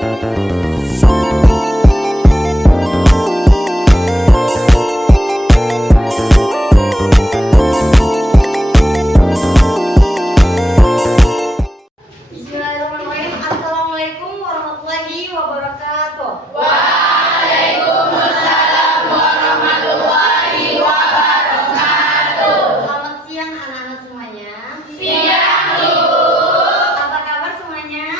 Bismillahirrahmanirrahim. Assalamualaikum warahmatullahi wabarakatuh. Waalaikumsalam warahmatullahi wabarakatuh. Selamat siang anak-anak semuanya. Siang Bu. Apa kabar semuanya?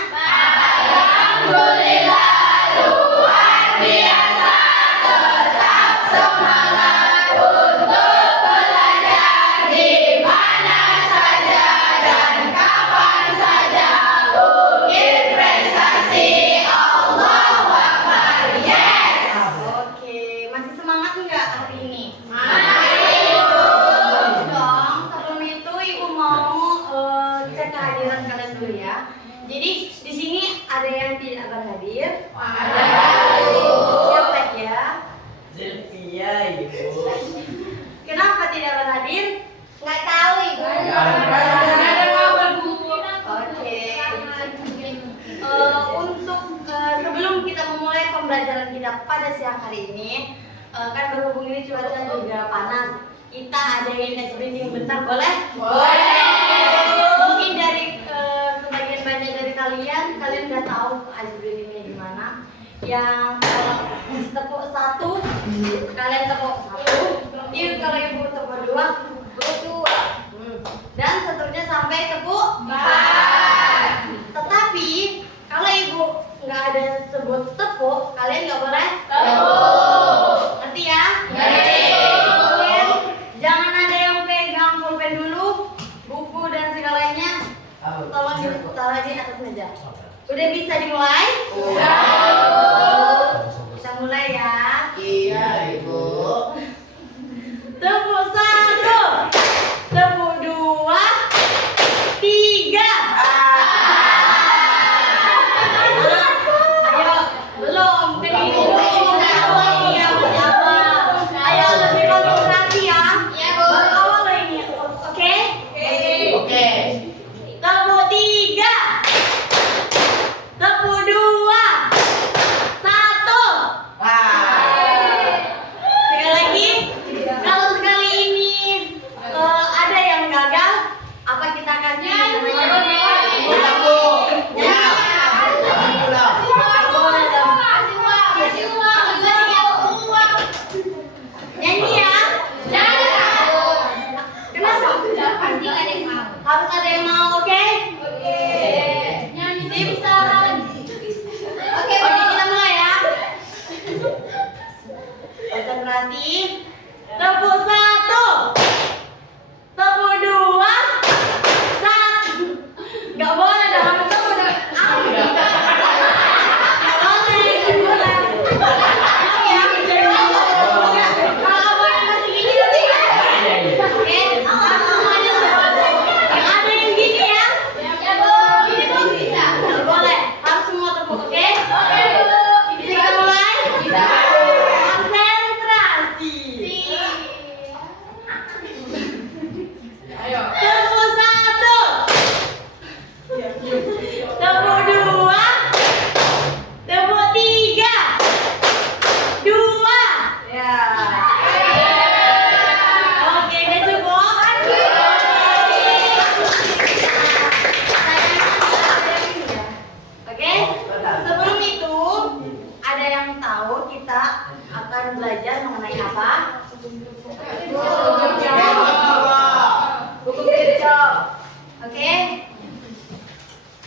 Alhamdulillah luar biasa. Tetap semangat untuk belajar di mana saja dan kapan saja. Bukit prestasi Allahu Akbar. Yes. Oke, masih semangat enggak hari ini? Masih Bagus dong. Sebelum itu Ibu mau cek kehadiran kalian dulu ya. Jadi di sini ada yang tidak berhadir. Siapa ya? Zilvia, Ibu. Kenapa tidak berhadir? Nggak tahu Ibu. Nggak ada kabar, Bu. Oke. Untuk sebelum kita memulai pembelajaran kita pada siang hari ini, kan berhubung ini cuaca juga panas, kita ada ice breathing bentar, boleh? Mungkin dari sebagian banyak dari kalian udah tahu ice breathingnya gimana. Yang kalau tepuk satu, kalian tepuk satu. Kalau ibu tepuk dua, dua. Dan seterusnya sampai tepuk empat. Tetapi kalau ibu nggak ada sebut tepuk, kalian nggak boleh Tepuk. Ngerti ya? Ngerti. Oke. Jangan ada yang pegang pulpen dulu, buku dan segalanya. Tolong taruh di atas meja. Udah bisa dimulai? Kita mulai ya. Iya, Ibu. Tepuk satu, tepuk dua, tiga. Ayo, belum. Kan ini belum. Iya, masih awal. Ayo lebih konsentrasi ya. Baru awal loh ini. Oke? Oke. Tepuk tiga, tepuk dua, satu. Sekali lagi, kalau sekali ini ada yang gagal, apa kita kasih namanya? Ulang, Bu. Ulang. Ulang. Boleh dong. Nyanyi ya. Kenapa? Harus ada yang mau, oke? Sip. Oke, kita mulai ya. Konsentrasi. Tepuk satu, tepuk dua, satu. Gak boleh dong, tepuk dong. Gak boleh, gak boleh. Ya, kalau abangnya masih gini nanti. Oke, semuanya ada yang gini ya. Gini tuh bisa. Gak boleh, harus semua tepuk, oke? Bisa kita mulai? Konsentrasi. Tepuk satu, tepuk dua, tepuk tiga, dua. Ya. Oke, udah cukup. Oke, sebelum itu ada yang tahu kita akan belajar mengenai apa? Hukum Kirchhoff. Oke.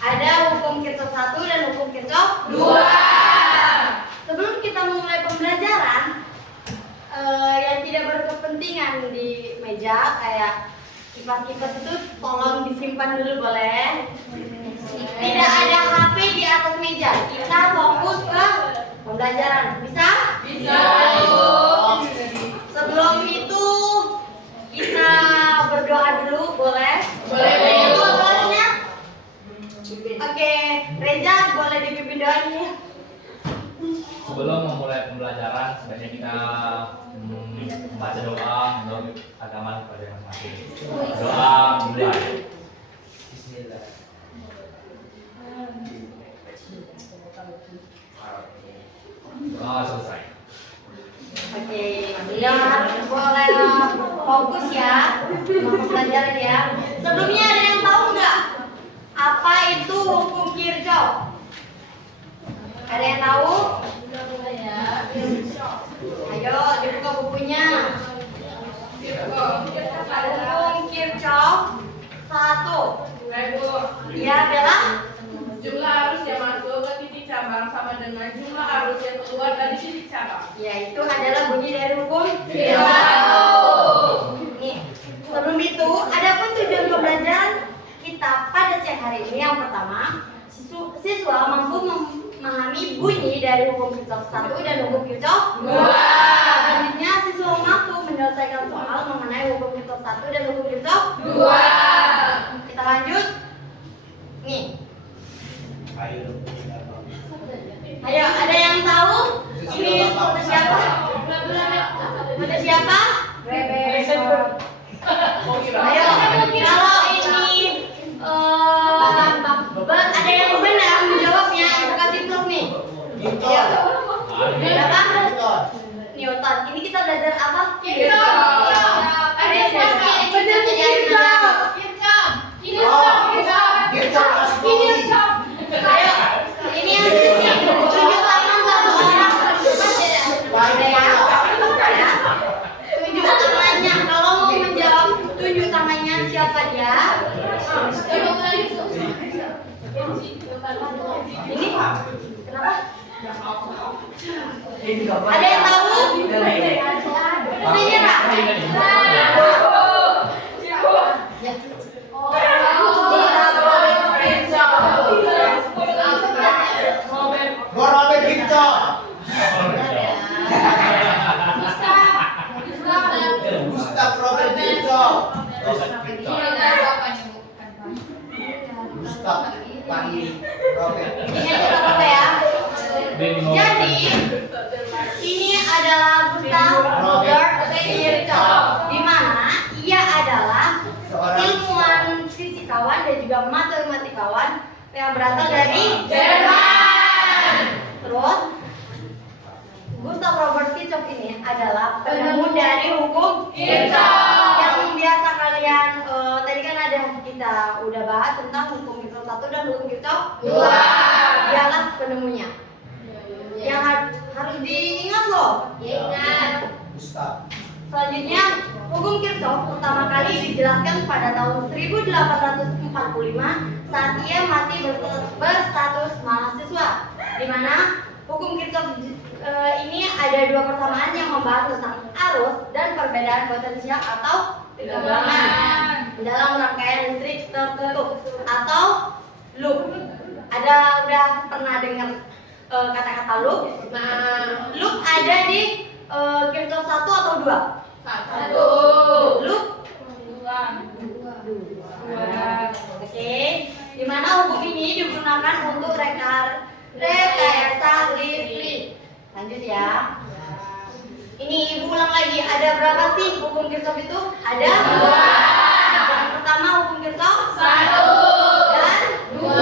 Ada hukum Kirchhoff 1 dan hukum Kirchhoff 2. Sebelum kita memulai pembelajaran yang tidak berkepentingan di meja kayak kipas-kipas itu tolong disimpan dulu boleh. Tidak ada HP di atas meja. Kita fokus ke pembelajaran. Bisa? Bisa. Sebelum itu kita berdoa dulu, boleh? Boleh. Doa kelasnya? Oke, Reza boleh dipimpin doanya. Sebelum memulai pembelajaran, sebaiknya kita membaca doa menurut agama kepada masing-masing. Doa mulai. Bismillah. Oh, selesai. Oke, ya boleh fokus ya sama pelajaran ya. Sebelumnya ada yang tahu nggak apa itu hukum Kirchhoff? Ada yang tahu? Ayo dibuka bukunya. Hukum Kirchhoff 1. Ya, Bella? Jumlah arus yang masuk ke titik cabang sama dengan jumlah arus yang keluar dari titik cabang. Ya, itu adalah bunyi dari hukum Kirchhoff. Nih, sebelum itu, ada pun tujuan pembelajaran kita pada siang hari ini. Yang pertama, siswa mampu memahami bunyi dari hukum Kirchhoff 1 dan hukum Kirchhoff 2. Selanjutnya, siswa mampu menyelesaikan soal mengenai hukum Kirchhoff 1 dan hukum Kirchhoff 2. Kita lanjut. Nih, ayo, ada yang tahu? Ini foto siapa? Foto siapa? Ayo, kalau ini ada yang benar menjawabnya, ibu kasih plus nih. Ayo. Berapa? Newton. Ini kita belajar apa? Ayo, ini yang tunjuk tangan satu orang. Ada ya? Tunjuk tangannya. Kalau mau menjawab, tunjuk tangannya siapa dia? Ini kenapa? Ada yang tahu? Ini Pak. Robert Kirchhoff. Gustav Robert Kirchhoff. Gustav Panli Robert. Ini ada apa ya? Jadi ini adalah Gustav Robert Kirchhoff, di mana ia adalah ilmuwan fisikawan dan juga matematikawan yang berasal dari Jerman. Terus Gustav Robert Kirchhoff ini adalah penemu dari hukum Kirchhoff. yang biasa kalian tadi kan ada kita udah bahas tentang hukum Kirchhoff 1 dan hukum Kirchhoff 2. Dialah penemunya. Yang harus diingat loh. Gustav. Selanjutnya, hukum Kirchhoff pertama kali dijelaskan pada tahun 1845 saat ia masih berstatus mahasiswa. Di mana hukum Kirchhoff ini ada dua persamaan yang membahas tentang arus dan perbedaan potensial atau tegangan dalam rangkaian listrik tertutup atau loop. Udah pernah dengar kata-kata loop? Nah, loop ada di Kirchhoff 1 atau 2? 1. Loop? 2. Oke. Di mana hukum ini digunakan untuk rekayasa listrik. Lanjut ya. Ini ibu ulang lagi. Ada berapa sih hukum Kirchhoff itu? Ada 2. Yang pertama hukum Kirchhoff 1 dan 2.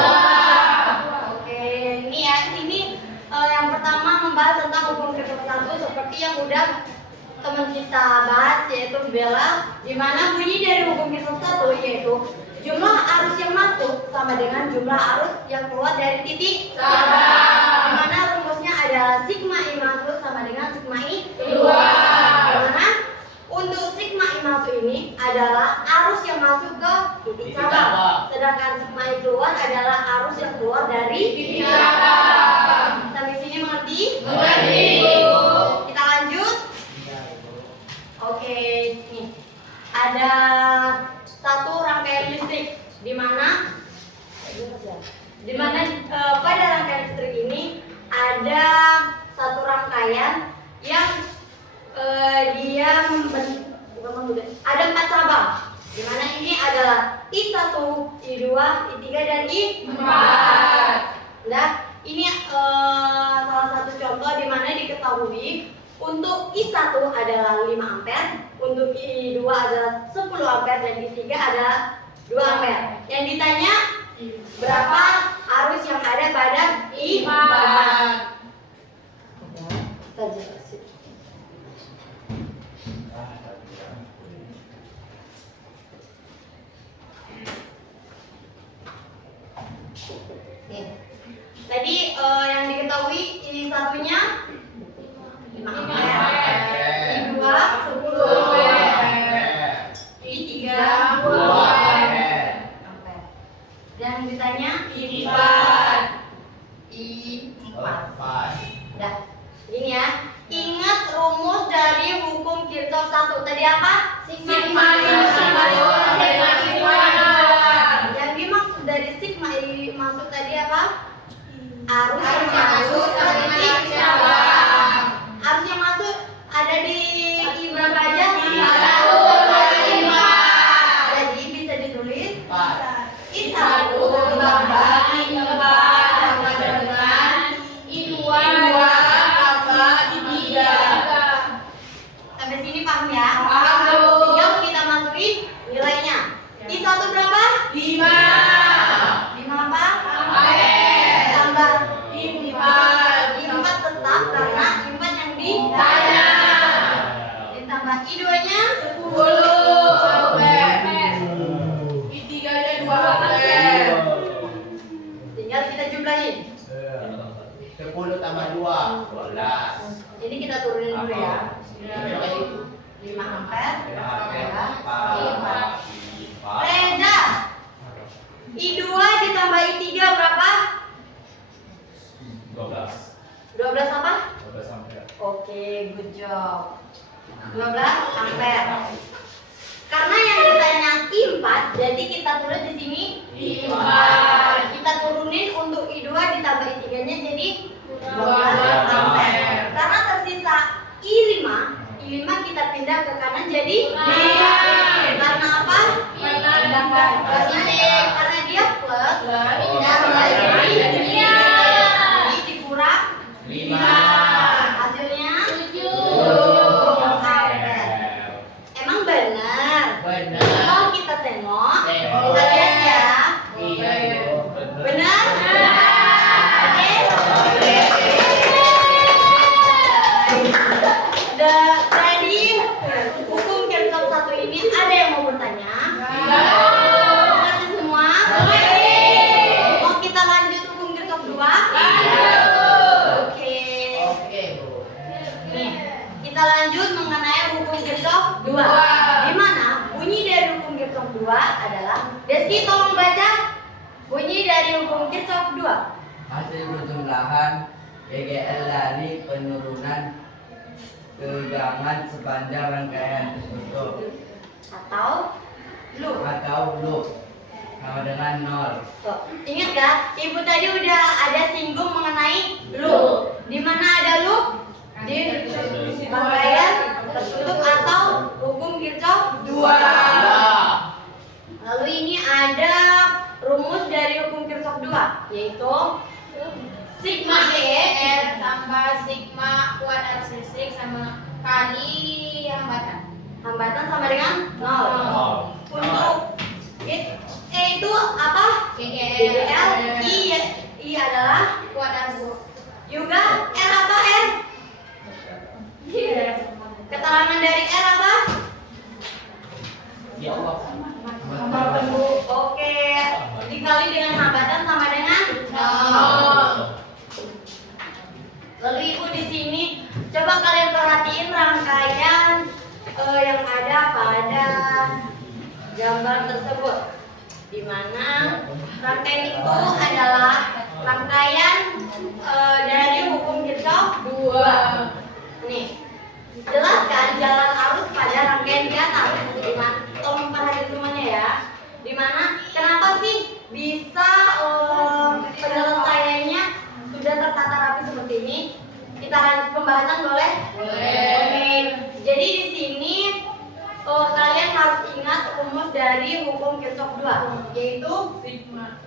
Oke, ini ya. Ini yang pertama membahas tentang hukum Kirchhoff 1 seperti yang udah teman kita bahas, yaitu Bella, di mana bunyi dari hukum Kirchhoff 1 yaitu jumlah arus yang masuk sama dengan jumlah arus yang keluar dari titik cabang. Di mana rumusnya adalah sigma I masuk sama dengan sigma I keluar. Di mana untuk sigma I masuk ini adalah arus yang masuk ke titik cabang, sedangkan sigma I keluar adalah arus yang keluar dari titik cabang. Sampai sini mengerti? Mengerti. Kita lanjut. Oke, nih ada satu rangkaian listrik di mana pada rangkaian listrik ini ada satu rangkaian yang dia ada 4 cabang, di mana ini adalah I1, I2, I3 dan I4. Nah, ini salah satu contoh di mana diketahui untuk I1 adalah 5 ampere, untuk I2 adalah 10 ampere dan I3 adalah 2 ampere. Yang ditanya berapa arus yang ada pada I4. Tadi yang diketahui ini satunya 5 ampere. Ini 2 10 ampere. Ini 3 2 ampere. Dan ditanya I4. Dah. Ini ya. Ingat rumus dari hukum Kirchhoff 1. Tadi apa? Sigma sampai dengan sigma. Yang dimaksud dari sigma maksud tadi apa? Arus Arus yang masuk yang ke masuk titik ke cabang. Arus yang masuk ada di berapa aja? Di 1/5. Jadi bisa ditulis I1 tambah I4 sama dengan I2 tambah I3. Sampai sini paham ya? Paham, Bu. Tinggal kita masukin nilainya. I1 berapa? 5 5 apa? ampere. Tambah I4 I4 tetap karena I4 yang ditanya. ditambah I2-nya 10 ampere. I3-nya 2 ampere. tinggal kita jumlahin. 10 tambah 2 12. Ini kita turunin dulu ya. 5 ampere. Reza, I2 ditambah I3 berapa? 12 12 apa? 12 ampere. Oke, good job. 12 ampere. Karena yang ditanya I4, jadi kita tulis di sini I4. Kita turunin untuk I2 ditambah I3-nya jadi 12 12 ampere. ampere. Karena tersisa I5 kita pindah ke kanan jadi karena apa? Karena dia plus jadi dikurang 5. hasilnya 7 ampere. Emang benar? Benar. Kalau kita tengok, Tengok. kita lihat ya. Iya, Bu. Benar? Oke. Dari hukum Kirchhoff 1 ini ada yang mau bertanya? Mengerti semua? Mau kita lanjut hukum Kirchhoff 2? Oke. Oke, Bu. Nih, kita lanjut mengenai hukum Kirchhoff 2. Di mana bunyi dari hukum Kirchhoff 2 adalah Deski tolong baca bunyi dari hukum Kirchhoff 2. Hasil perjumlahan PGL dari penurunan tegangan sepanjang rangkaian tertutup Atau loop. sama dengan 0. Tuh, ingat gak? Ibu tadi udah ada singgung mengenai loop. Di mana ada loop? Di rangkaian tertutup atau hukum Kirchhoff 2. Lalu ini ada rumus dari hukum Kirchhoff 2, yaitu sigma R tambah sigma kuat R listrik sama kali hambatan. hambatan sama dengan 0. Untuk itu apa? GGL. I adalah Kuat R juga R apa R? Keterangan dari R apa? Ya Allah. Oke, dikali dengan hambatan sama dengan 0. Lalu ibu di sini coba kalian perhatiin rangkaian yang ada pada gambar tersebut, di mana rangkaian itu adalah rangkaian dari hukum Kirchhoff 2. Nih, jelaskan jalan arus pada rangkaian di atas. Dimana, tolong perhatiin semuanya ya. Dimana kenapa sih bisa penyelesaiannya sudah tertata rapi seperti ini? Kita lanjut pembahasan boleh? Oke. Jadi di sini kalian harus ingat rumus dari hukum Kirchhoff 2, yaitu sigma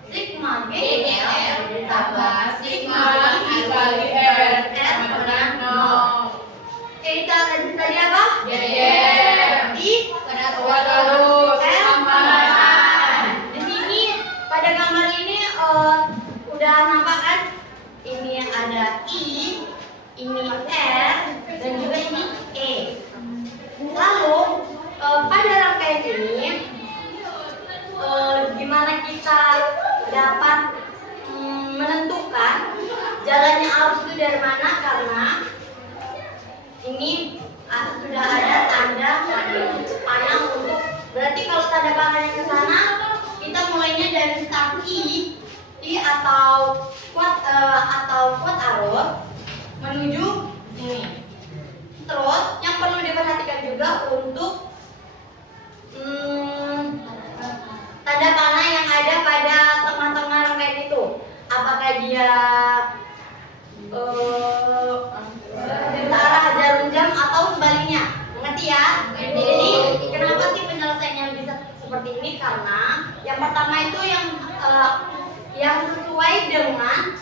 GGL ditambah sigma I kali R sama dengan 0. Kita lanjut tadi apa? I kuat arus hambatan. Di sini pada gambar ini udah nampak kan? Ini ada I, ini R, dan juga ini E. Lalu pada rangkaian ini gimana kita dapat menentukan menentukan jalannya arus itu dari mana karena ini sudah ada tanda panah untuk, berarti kalau tanda panahnya ke sana kita mulainya dari start I atau kuat arus menuju sini. Terus yang perlu diperhatikan juga untuk tanda panah yang ada pada tengah-tengah rangkaian itu, apakah dia searah jarum jam atau sebaliknya, mengerti ya? Jadi kenapa sih penyelesaiannya bisa seperti ini? Karena yang pertama itu yang sesuai dengan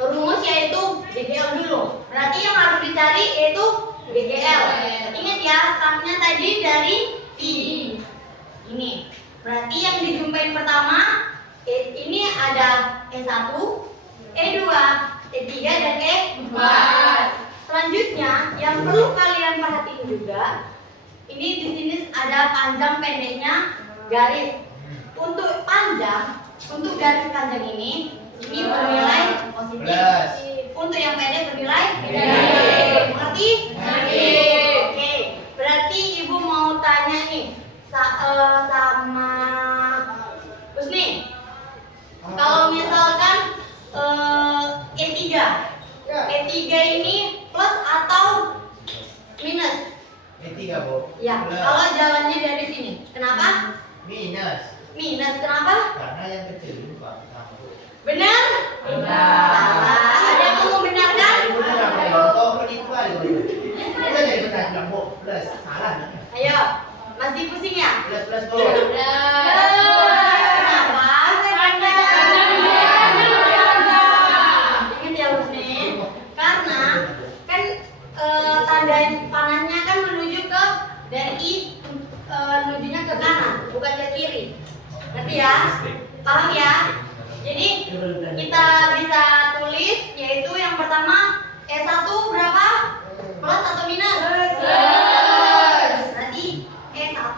rumus yaitu GGL dulu. Berarti yang harus dicari yaitu GGL. Ingat ya, startnya tadi dari I. Ini. Berarti yang dijumpain pertama ini ada E1, E2, E3 dan E4. Selanjutnya yang perlu kalian perhatiin juga, ini di sini ada panjang pendeknya garis. Untuk garis panjang ini bernilai positif. Plus. Untuk yang pendek bernilai negatif. Mengerti? Oke. Berarti ibu mau tanya nih sama Husni. Kalau misalkan E3 ini plus atau minus? E3, Bu. Ya, Plus. kalau jalannya dari sini. Kenapa? Minus. Minus, kenapa? Karena yang kecil itu Pak. Benar? Salah. Ada yang mau membenarkan? Plus. Salah. Ayo, masih pusing ya? Plus, Bu. Kenapa? Ingat ya Husni, karena kan tanda panahnya kan menuju ke dari menujunya ke kanan, bukan ke kiri. Ngerti ya? Paham ya? Jadi kita bisa tulis yaitu yang pertama E1 berapa? Plus atau minus? Plus. Berarti E1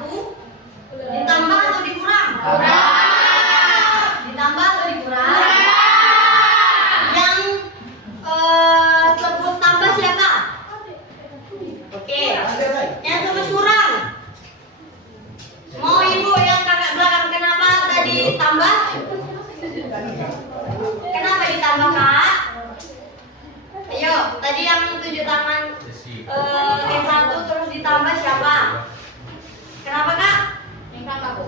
ditambah atau dikurang? Ditambah atau dikurang? Yang sebut tambah siapa? Oke. Yang sebut kurang? Mau ibu yang kakak belakang kenapa tadi tambah? Kenapa ditambah kak? Ayo, tadi yang tunjuk tangan E1 terus ditambah siapa? Kenapa kak? Yang kakak, Bu.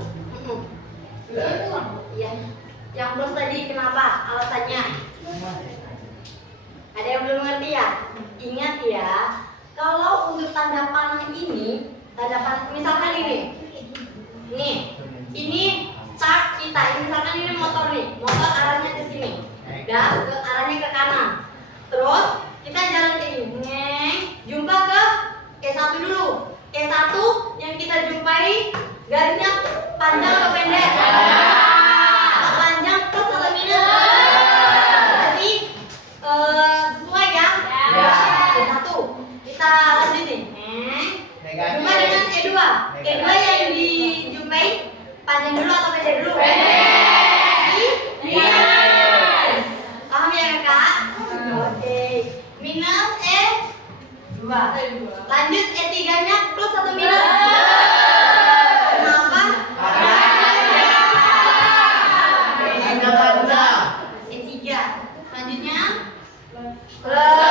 Iya. Yang plus tadi kenapa? Alasannya? Ada yang belum ngerti ya? Ingat ya, kalau untuk tanda panah ini, tanda panah misalkan ini start kita, misalkan ini motor nih, motor arahnya ke sini, dan arahnya ke kanan. Terus kita jalan ke ini, jumpa ke E1 dulu. E1 yang kita jumpai garisnya panjang atau pendek? Panjang plus atau minus? Berarti sesuai ya? E1 kita lanjutin. Jumpa dengan E2. E2 yang dijumpai panjang dulu atau pendek dulu? Minus. Paham ya kakak? Oke. Minus E2. Lanjut E3-nya plus atau minus? Kenapa? E3. Selanjutnya plus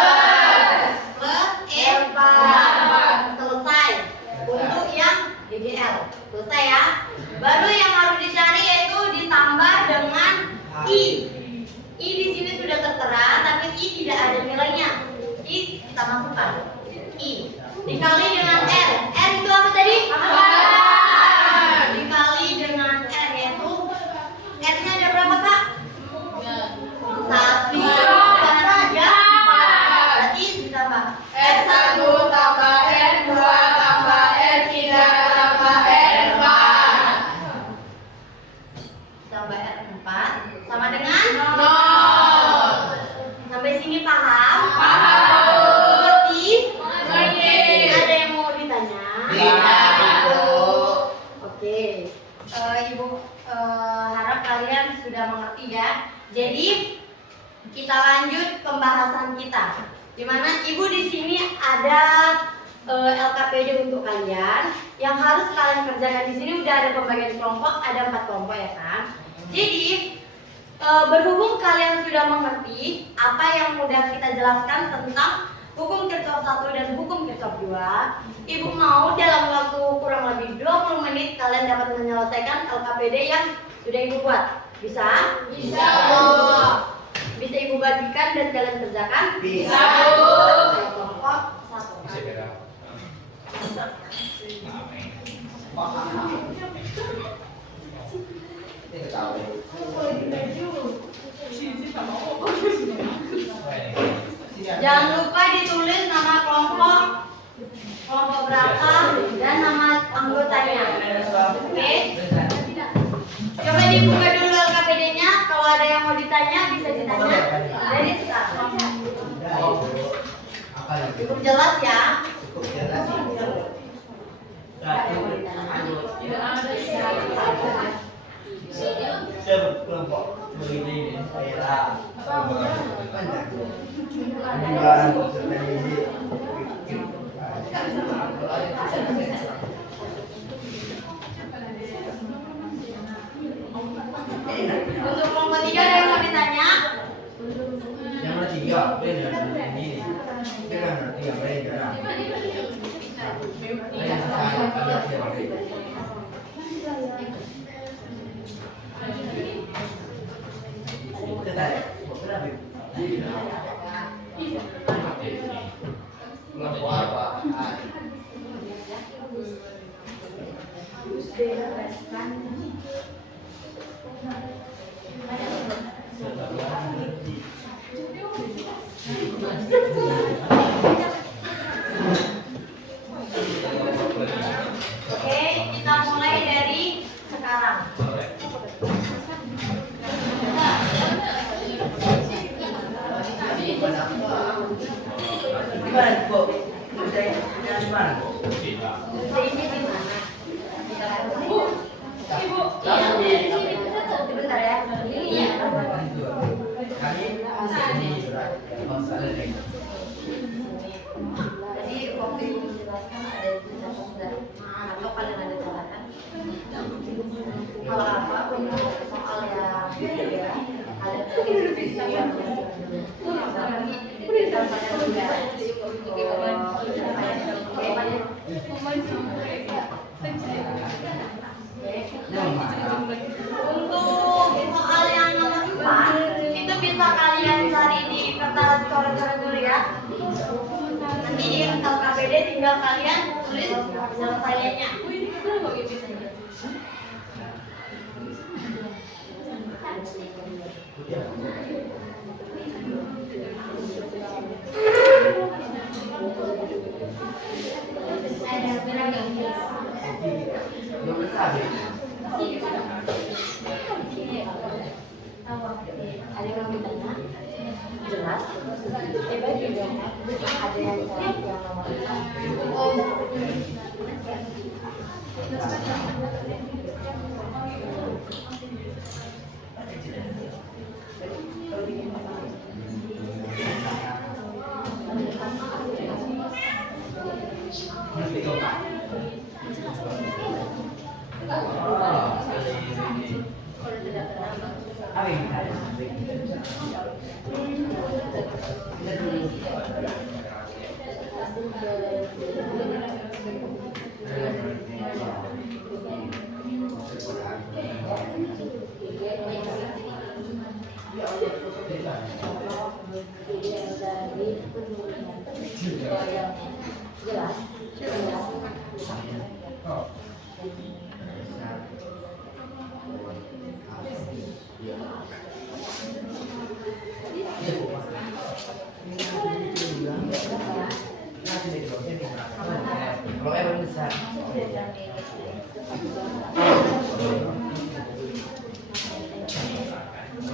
E4. Selesai. Untuk yang GGL. Selesai ya. Baru yang harus dicari yaitu ditambah dengan I. I di sini sudah tertera, tapi I tidak ada nilainya. I kita masukkan. I dikali dengan R. R itu apa tadi? Dikali dengan R yaitu R-nya ada berapa kak? 1, 2, 3, 4. Berarti ditambah R1 tambah R2 tambah R3 tambah R4. tambah R4 sama dengan 0. sampai sini paham? Paham. Mengerti? Mengerti. Ada yang mau ditanya? Tidak, Bu. Oke. Ibu harap kalian sudah mengerti ya. Jadi kita lanjut pembahasan kita. Dimana ibu di sini ada LKPD untuk kalian yang harus kalian kerjakan. Di sini udah ada pembagian kelompok, ada 4 kelompok ya kan. Jadi berhubung kalian sudah mengerti apa yang udah kita jelaskan tentang hukum Kirchhoff 1 dan hukum Kirchhoff 2, ibu mau dalam waktu kurang lebih 20 menit kalian dapat menyelesaikan LKPD yang sudah ibu buat. Bisa? Bisa. Bisa ibu bagikan dan kalian kerjakan? Bisa, Bu. Kelompok 1. Bisa beda. Tidak tahu. Jangan lupa ditulis nama kelompok berapa dan nama anggotanya. Oke? Coba dibuka dulu LKPD-nya. Kalau ada yang mau ditanya bisa ditanya. Jadi sekarang Apa lagi? cukup jelas ya. Cukup jelas. Tidak ada Kelompok begini saya barang Untuk kelompok 3 ada yang mau ditanya? yang nomor 3 ini dia kan nomor 3 beda nah Kelompok apa? Oke, kita mulai dari sekarang. gimana Bu? Saya gimana Bu? Ini di mana? Sebentar ya. Ini ya. Kami ini masalah ini. Tadi waktu ibu menjelaskan ada tulisan atau kalian ada catatan? Kalau apa untuk soal yang berbeda, kalian tulis di yang Untuk soal yang nomor 4 itu bisa kalian cari di kertas coret-coret dulu ya. Nanti di LKPD tinggal kalian tulis penyelesaiannya. Belum sabi. Ada yang bertanya? Jelas? Coba juga ada yang jawab yang nomor 4. Jelas? Kalau belum besar.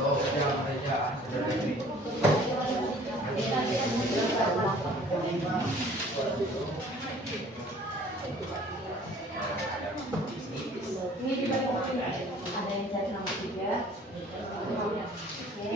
Oh, jangan kerja. Ini juga ada yang cari nomor 3. Oke.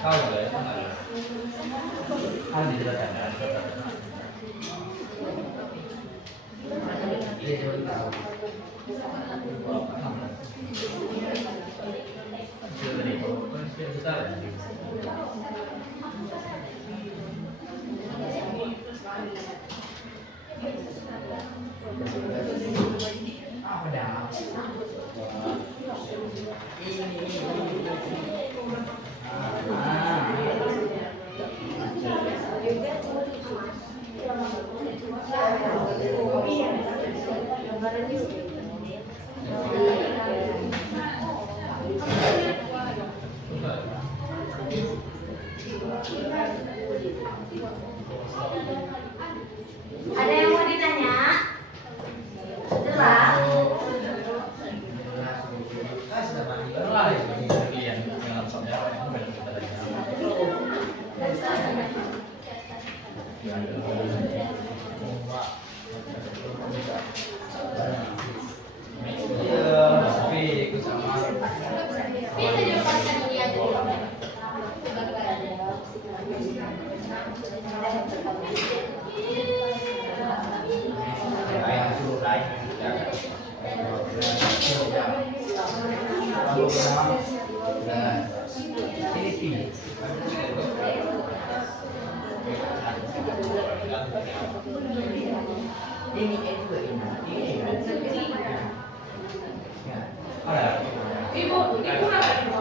Tahu nggak ya? Tahu nggak ya? Kan dijelaskan kan? Dia baru tahu. Sudah tadi, kan sudah besar ya? Apa dah? Ada yang mau ditanya? Jelas? Iya, yang laptopnya yang belum kita tadi. Iya, tapi ikut sama. Bisa dilepaskan ini aja dulu. Kayak suruh naik. Ini juga ini. Ada. Ibu kenapa ibu?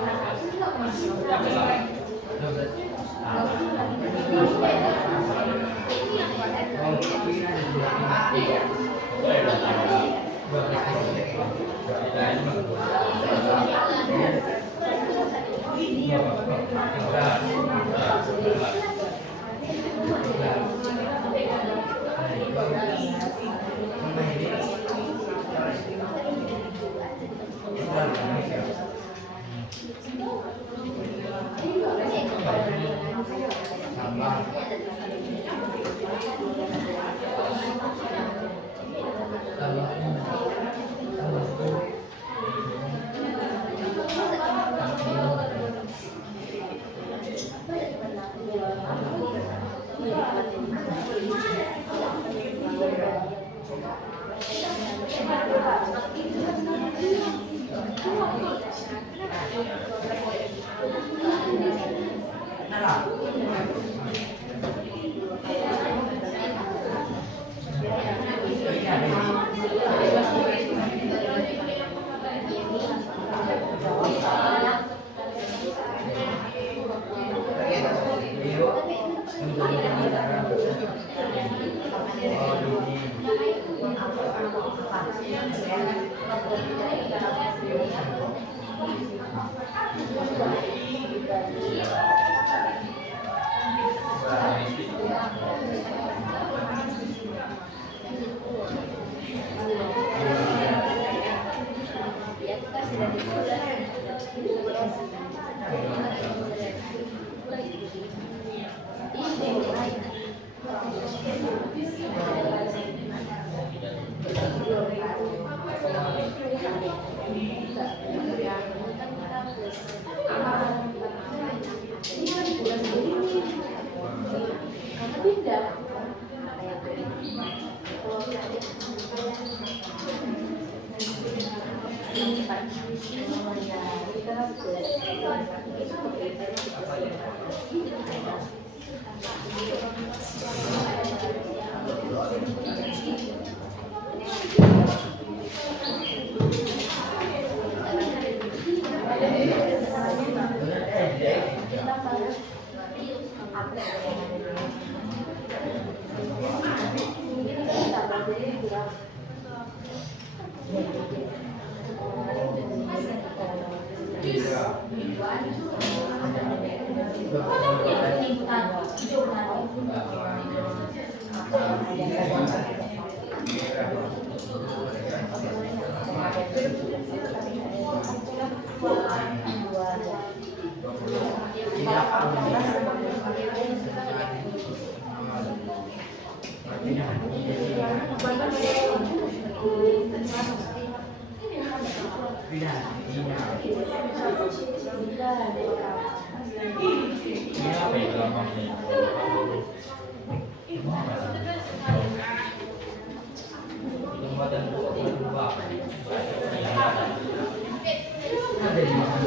Ada di mana?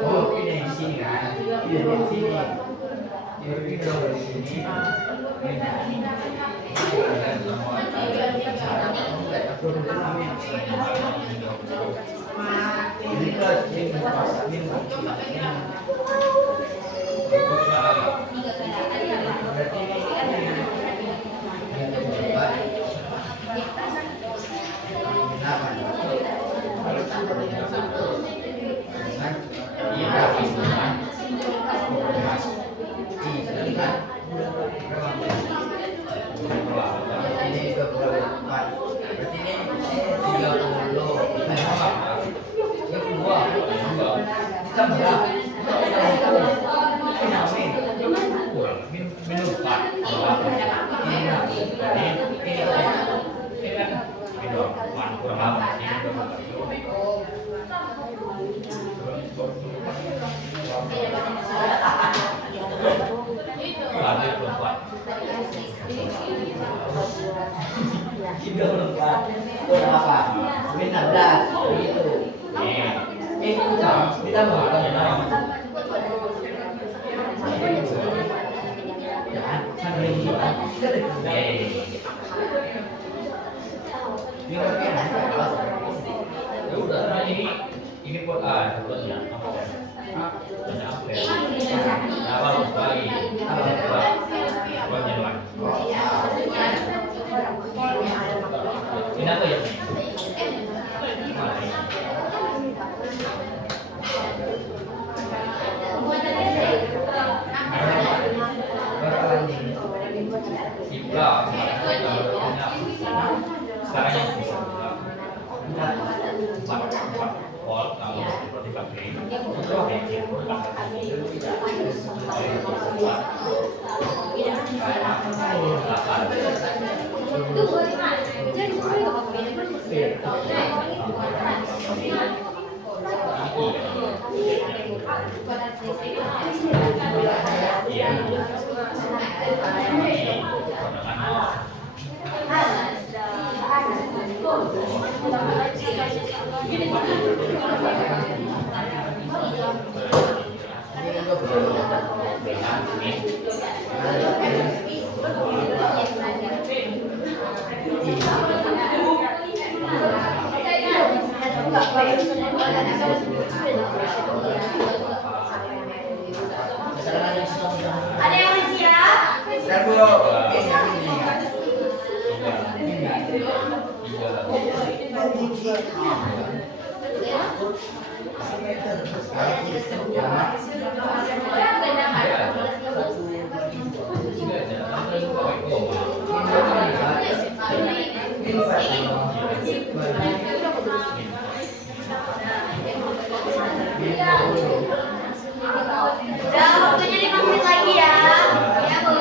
Oh, ini di sini kan? Ini di sini. Ini dari sini. Ini ke sini pas ini. Ini ke berapa? Berarti ini 30. Yang kedua, kita berapa? Berapa? 16 gitu. Kita mau Ya udah, ini buat buatnya apa? Apa lagi? Buatnya lagi. Ini apa ya? Ibla, sekarang yang bisa empat volt kalau seperti baterai Ada yang siap? Udah waktunya 5 menit lagi ya. Ya, Bu.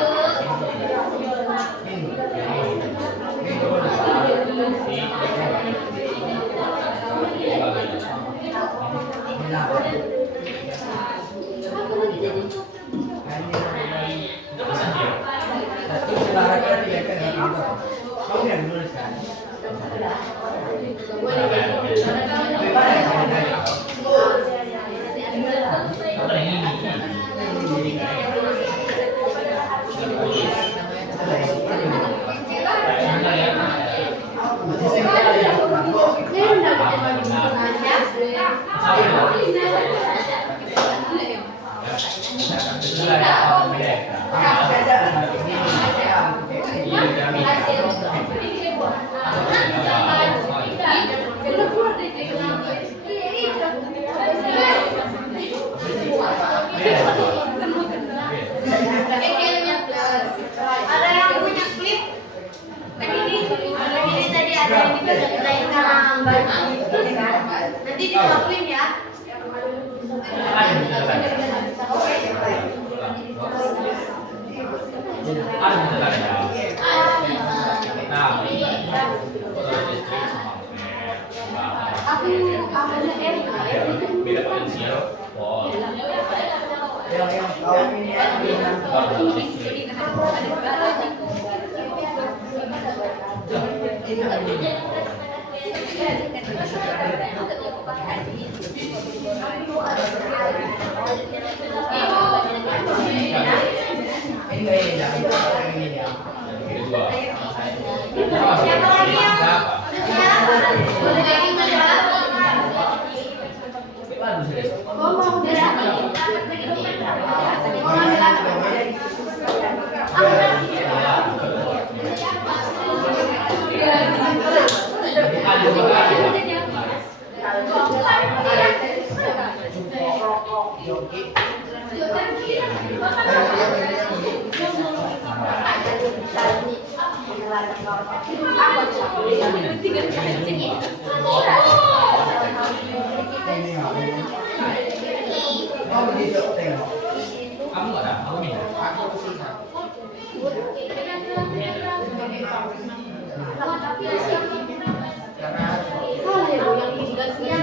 Ada yang punya klip? Ini tadi ada yang dipindahin karena banyak, kan? Nanti dilakuin ya. Ada beneran ya. Nah, foto listrik sama Aku ambilnya beda potensial. Oh, Yang kawan ini kalau listrik. ini kayak ini ya, ini ya. Kedua. Siapa lagi yang Siapa? boleh daging ya? Baru sih. Oh, mau gerak? Ada juga lagi. Joki. Oh begitu, tengok. Kamu nggak ada? Aku minta. Salah ya, Bu, yang ini kan Ini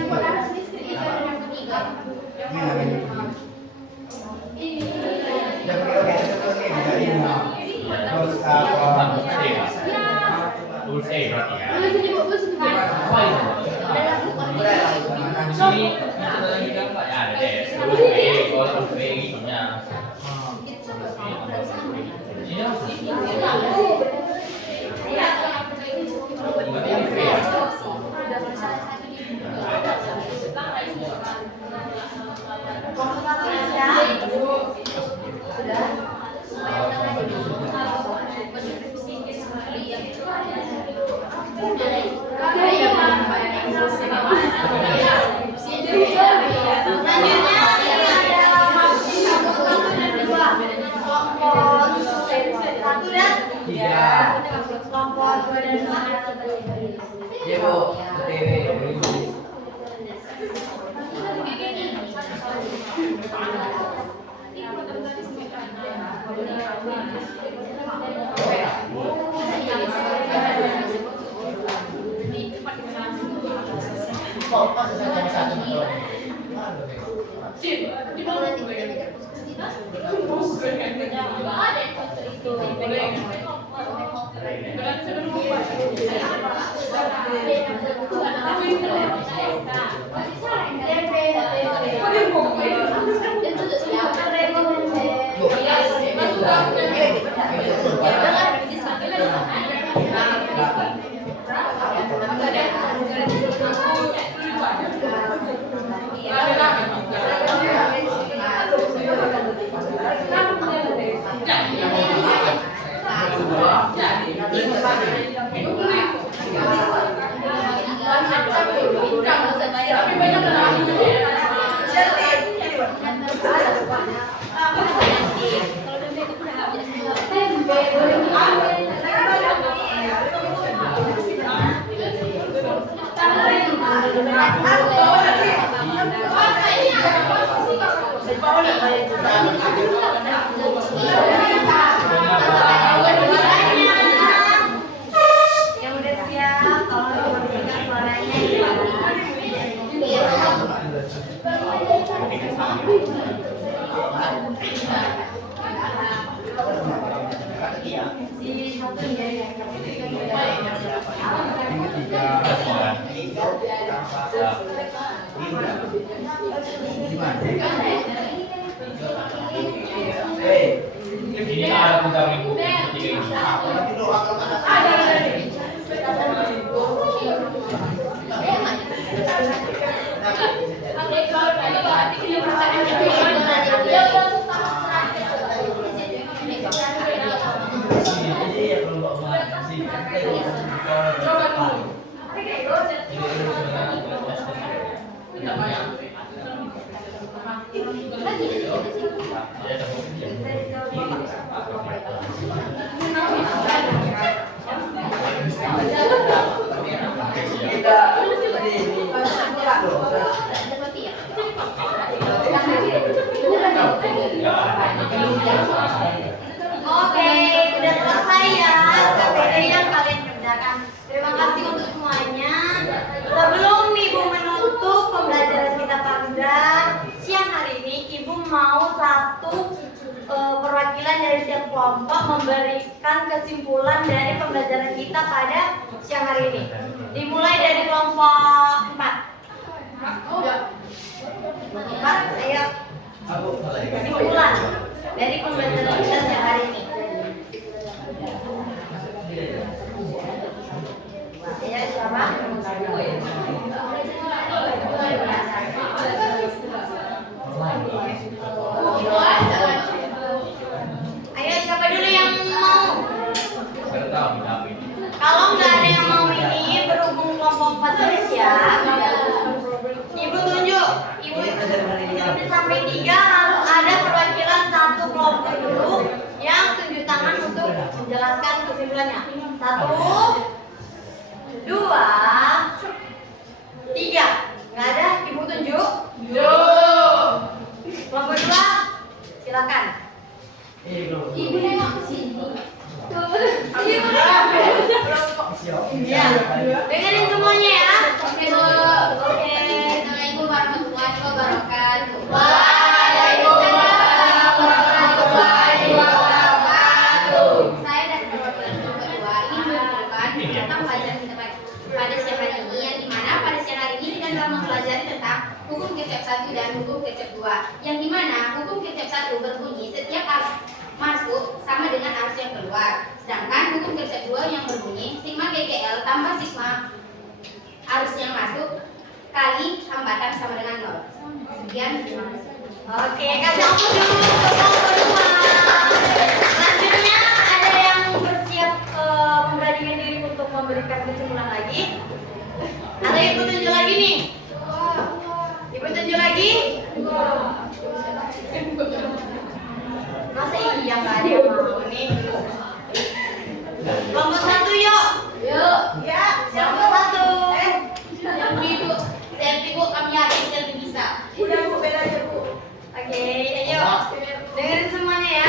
namanya. Yang oke, itu bisa ini. Terus Dulce berarti ya. Boleh sini, Bu, boleh sini. Apa itu? Sini kita lagi kan Pak ya ada deh. Kalau begitunya. Ini Satu dan tiga. kelompok 2 dan 5. Ya Bu, BTW. Yang udah siap, tolong diperhatikan suaranya ya. Si satu ya. Yang ketiga. Gimana? ini ada putar ibu ketiga ini. Oke, udah mau satu perwakilan dari setiap kelompok memberikan kesimpulan dari pembelajaran kita pada siang hari ini. Dimulai dari kelompok 4. Ayo. Kesimpulan dari pembelajaran kita siang hari ini. Ya, siapa? Ayo, siapa dulu yang mau? Kalau nggak ada yang mau ini, berhubung kelompok 4 sudah siap, Ibu tunjuk. Ibu sampai 3 harus ada perwakilan satu kelompok dulu yang tunjuk tangan untuk menjelaskan kesimpulannya. 1, 2, 3. Nggak ada, Ibu tunjuk. Kelompok 2, silakan. Ibu nengok ke sini. Ya, dengerin semuanya ya. Oke, Bu. Oke. Assalamualaikum warahmatullahi wabarakatuh. Waalaikumsalam warahmatullahi wabarakatuh. Saya dari perwakilan kelompok kedua ingin menunjukkan tentang pelajaran kita pada siang hari ini, yang dimana pada siang hari ini kita telah mempelajari tentang hukum kecap 1 dan hukum kecap 2, yang dimana hukum kecap 1 berbunyi setiap arus masuk sama dengan arus yang keluar, sedangkan hukum kecap 2 yang berbunyi sigma GGL tambah sigma arus yang masuk kali hambatan sama dengan 0. Sekian, terima kasih. Oke, kasih ampun dulu untuk kelompok 2. Selanjutnya ada yang bersiap memberanikan diri untuk memberikan kesimpulan lagi? Atau Ibu tunjuk lagi nih? Ibu tunjuk lagi? Masa iya nggak ada yang mau nih? Kelompok 1 yuk. Yuk. Ya, kelompok 1. Selfie Bu, kami yakin selfie bisa. Udah Bu, beda aja Bu. Oke, ayo. Dengerin semuanya ya.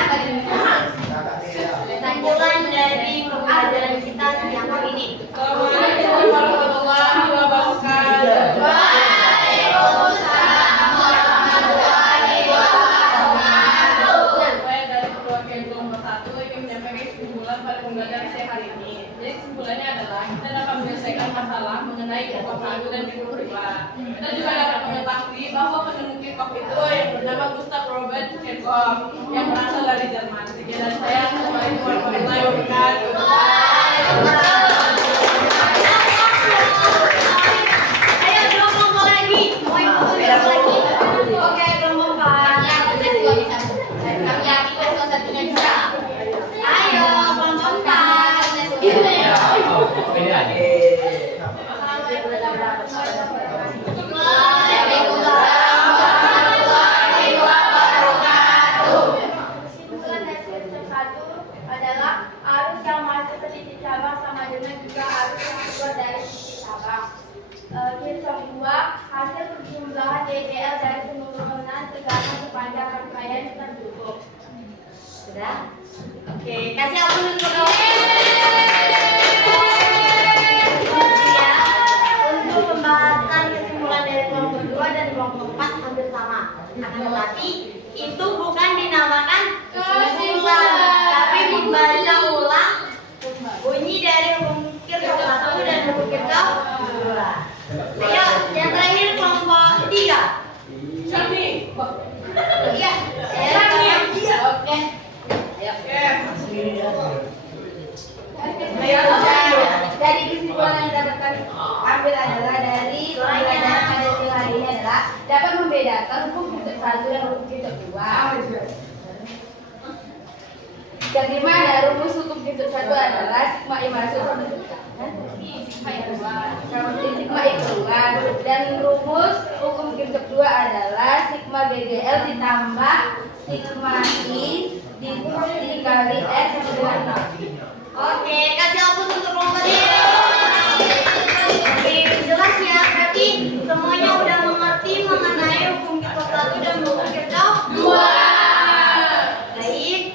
Kesimpulan dari pembelajaran kita siang hari ini. Assalamualaikum warahmatullahi wabarakatuh. Waalaikumsalam warahmatullahi wabarakatuh. Saya dari perwakilan kelompok 1 ingin menyampaikan kesimpulan pada pembelajaran saya hari ini. Jadi kesimpulannya adalah kita dapat menyelesaikan masalah mengenai kelompok 1 dan kelompok 2. Kita juga dapat mengetahui bahwa penemu Kirchhoff itu yang bernama Gustav Robert Kirchhoff yang berasal dari Jerman. Sekian dari saya. Assalamualaikum warahmatullahi wabarakatuh. Ayo kelompok lagi. Mau Ibu tunjuk lagi? Oke, kelompok 4. Kami yakin kelas satunya bisa. Ayo kelompok 4. Kesimpulan dari kecap 1 adalah arus yang masuk ke titik cabang sama dengan juga arus yang keluar dari titik cabang. Kecap 2, hasil perjumlahan DGL dari penurunan tegangan sepanjang rangkaian tertutup. Sudah? Oke, kasih ampun untuk kamu. Ya, untuk pembahasan kesimpulan dari kelompok 2 dan kelompok 4 hampir sama. Akan tetapi itu bukan dinamakan kesimpulan, tapi membaca ulang bunyi dari hukum Kirchhoff 1 dan hukum Kirchhoff 2. Ayo, yang terakhir kelompok 3. Syafni. Iya. Oke. Dari kesimpulan yang dapat kami ambil adalah dari pembelajaran pada siang hari ini adalah dapat membedakan hukum kecap 1 dan hukum kecap 2. Yang dimana rumus hukum kecap 1 adalah sigma I masuk sama dengan sigma I keluar, dan rumus hukum kecap 2 adalah sigma GGL ditambah sigma I dikali S sama dengan 0. Oke, kasih ampun untuk kelompok 3. Oke, jelas ya, berarti semuanya udah mengerti mengenai hukum Kirchhoff 1 dan hukum Kirchhoff 2. Baik,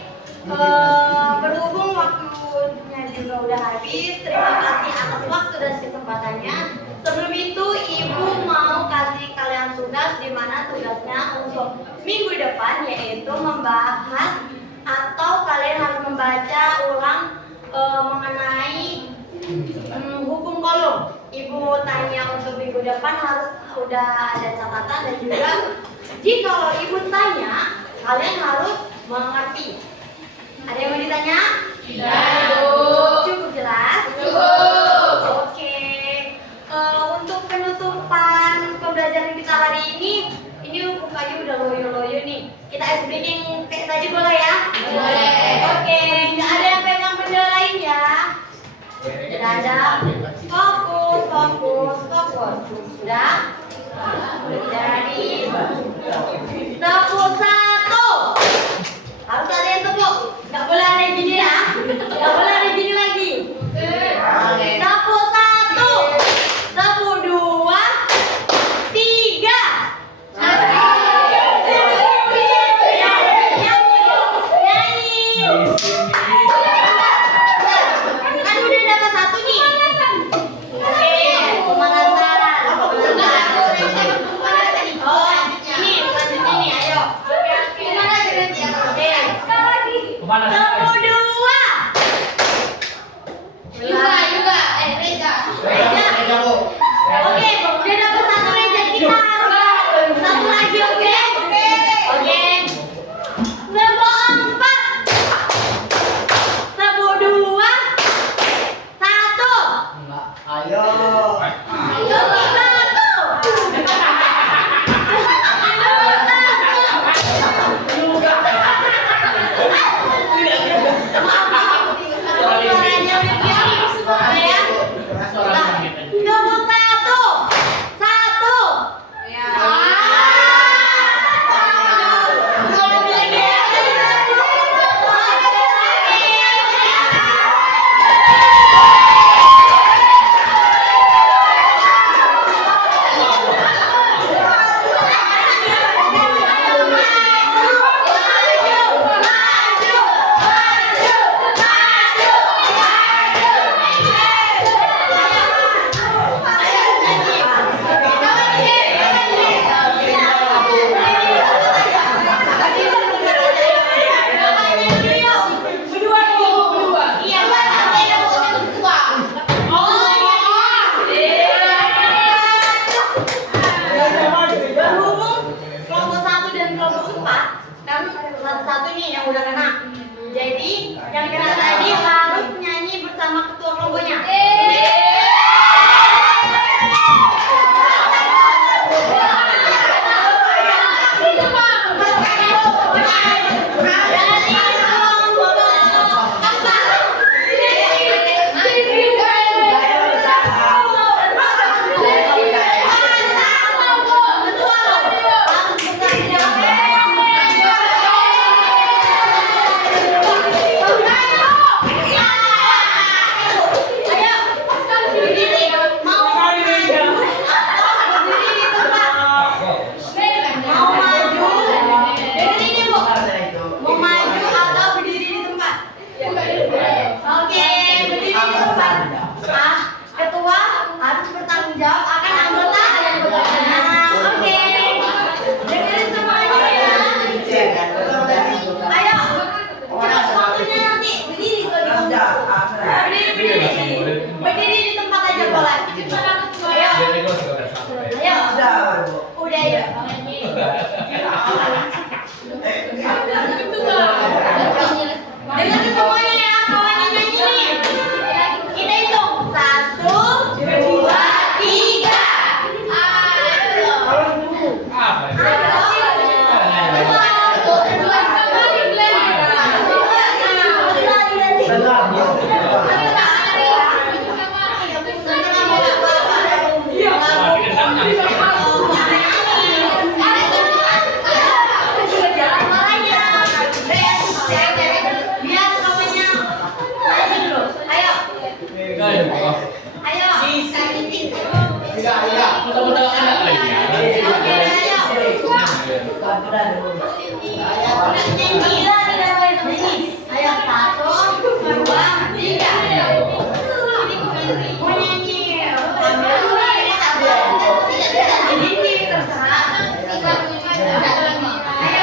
berhubung waktunya juga udah habis, terima kasih atas waktu dan kesempatannya. Sebelum itu, Ibu mau kasih kalian tugas, di mana tugasnya untuk minggu depan, yaitu membahas atau kalian harus membaca ulang mengenai hukum kolom. Ibu tanya untuk minggu depan harus udah ada catatan, dan juga jika ibu tanya kalian harus mengerti. Ada yang mau ditanya? Tidak. Cukup jelas? Cukup. Oke. Untuk penutupan pembelajaran kita hari ini bukannya udah loyo-loyo nih. Kita ice breaking kayak tadi boleh ya? Boleh. Oke, nggak ada yang pegang benda lain ya? Tidak ada. Fokus. Sudah? Jadi tepuk satu. Harus ada yang tepuk. Nggak boleh ada yang gini ya. Nggak boleh ada yang gini lagi. Tepuk satu. Tepuk dua. Tiga. Kan udah dapat satu nih. Oke, pemanasan. Oh, ini selanjutnya nih, ayo. Oke. Kemana? Tepuk dua. Reza, Bu. Oke, udah dapat satu Reza, kita harus satu lagi, oke? Oke. Tepuk empat. Tepuk dua. Satu. Ayo. Satu nih yang udah kena. Jadi yang kena tadi harus nyanyi bersama ketua kelompoknya. Ketua harus bertanggung jawab akan anggota yang bekerja. Oke, dengerin semuanya ya. Ayo, cepat waktunya nanti. Berdiri kalau di berdiri di tempat aja boleh. Ayo, udah ya. Dengerin semuanya ya, kawannya nyanyi nih. Kita hitung 1, 2, 3. Ayo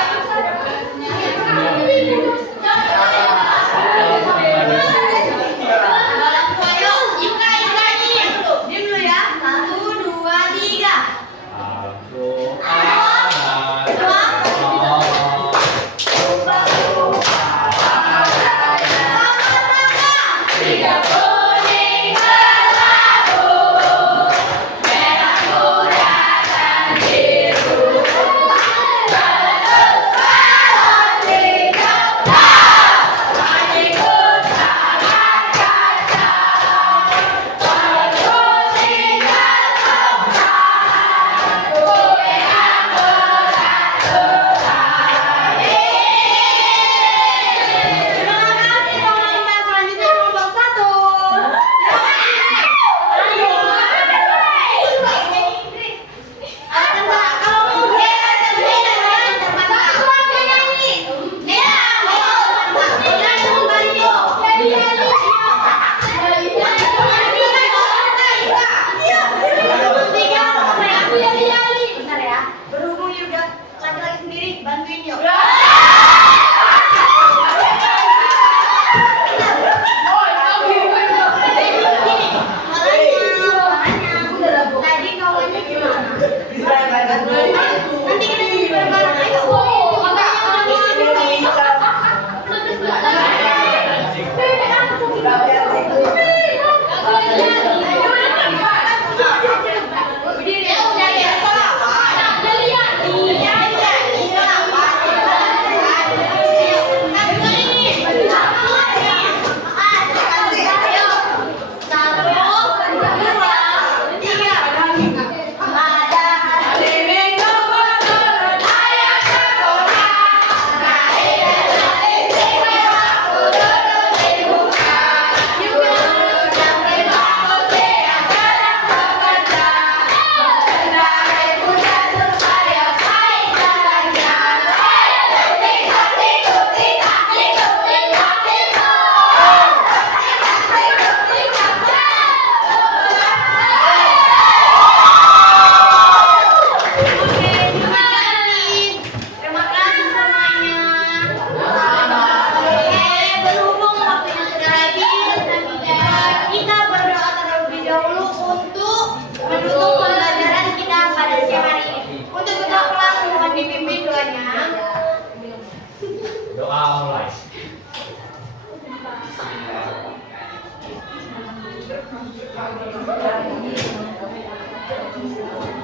Doa mulai.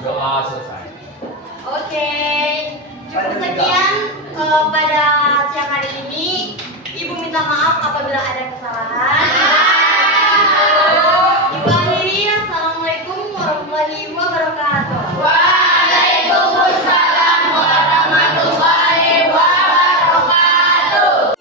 Doa selesai. Oke, cukup sekian pada siang hari ini. Ibu minta maaf apabila ada kesalahan. Ibu akhiri, assalamualaikum warahmatullahi wabarakatuh. Waalaikumsalam warahmatullahi wabarakatuh.